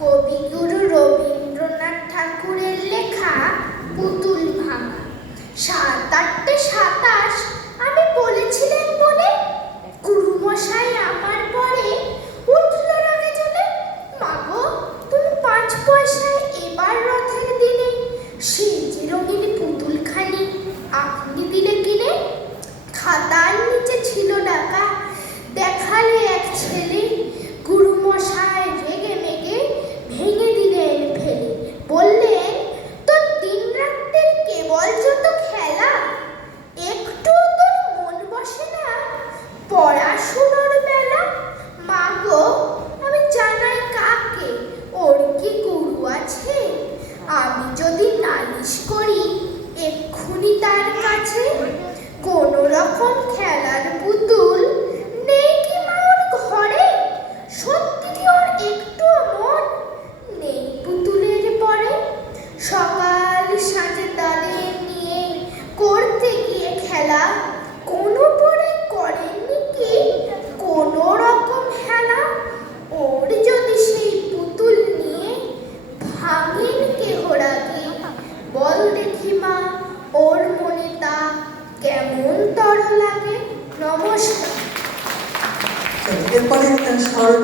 কবিগুরু রবীন্দ্রনাথ ঠাকুরের লেখা পুতুল ভাঙা। সাত আটটে সাতাশ আমি বলেছিলেন বলে গুরুমশাই আমার পরে উঠল রাগে চলে মাগো, তুমি পাঁচ পয়সায় এবার রথের দিনে সেই যে রঙিন পুতুলখানি আপনি দিলে কিনে? খাতার নিচে ছিল ডাকা। দেখালে এক ছেলে গুরুমশাই রেগে মেগে ভেঙে দিলেন ফেলে বললেন তোর দিন রাত্রের কেবল যত খেলা একটু তোর মন বসে না পড়াশুনোর বেলা মা গো আমি জানাই কাকে ওর কি গুরু আছে আমি যদি নালিশ করি এক্ষুনি তার কাছে কোন রকম খেলার পুতুল নেই কি মা ওর ঘরে সত্যি কি ওর একটু মন নেই পুতুলের পরে সকাল সাজে তাদের নিয়ে করতে গিয়ে খেলা কোনো পরে করেননি কি? কোনো রকম খেলা ওর যদি সেই পুতুল নিয়ে ভাঙেন কেহ বল দেখি মা, ওর মনে তা কেমন তর লাগে? নমস্কার। এরপরে স্মরণ